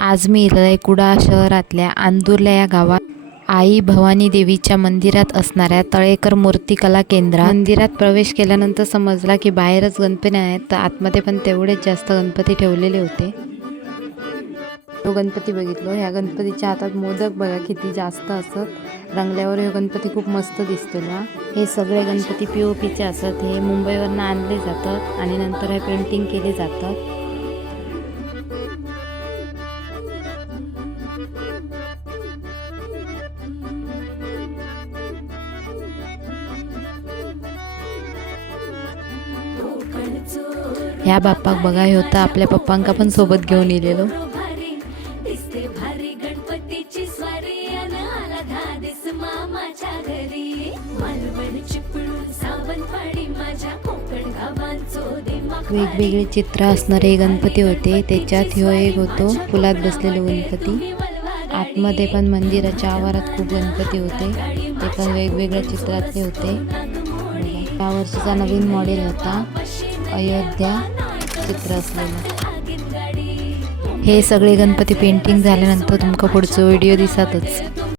आज मी कुडाळ शहरातल्या आंदुर्ल्या या गावात आई भवानी देवीच्या मंदिरात असणाऱ्या तळेकर मूर्तिकला केंद्रात मंदिरात प्रवेश केल्यानंतर समजला की बाहेरच गणपती आहेत तर आतमध्ये पण तेवढेच जास्त गणपती ठेवलेले होते। तो गणपती बघितलो। ह्या गणपतीच्या हातात मोदक बघा किती जास्त असत। रंगल्यावर हे गणपती खूप मस्त दिसतो ना। हे सगळे गणपती पीओपीचे असत। हे मुंबईवरून आणले जातात आणि नंतर हे पेंटिंग केले जातात। ह्या बाप्पाक बघा होता आपल्या पप्पांका पण सोबत घेऊन येलेलो। वेगवेगळे चित्र असणारे गणपती होते। त्याच्यात ह्यो एक होतो फुलात बसलेलो गणपती। आतमध्ये पण मंदिराच्या आवारात खूप गणपती होते। ते पण वेगवेगळ्या चित्रातले होते। या वर्षीचा नवीन मॉडेल होता अयोध्या चित्र असलेलं। हे सगळे गणपती पेंटिंग झाल्यानंतर तुमका पुढचा व्हिडिओ दिसतच।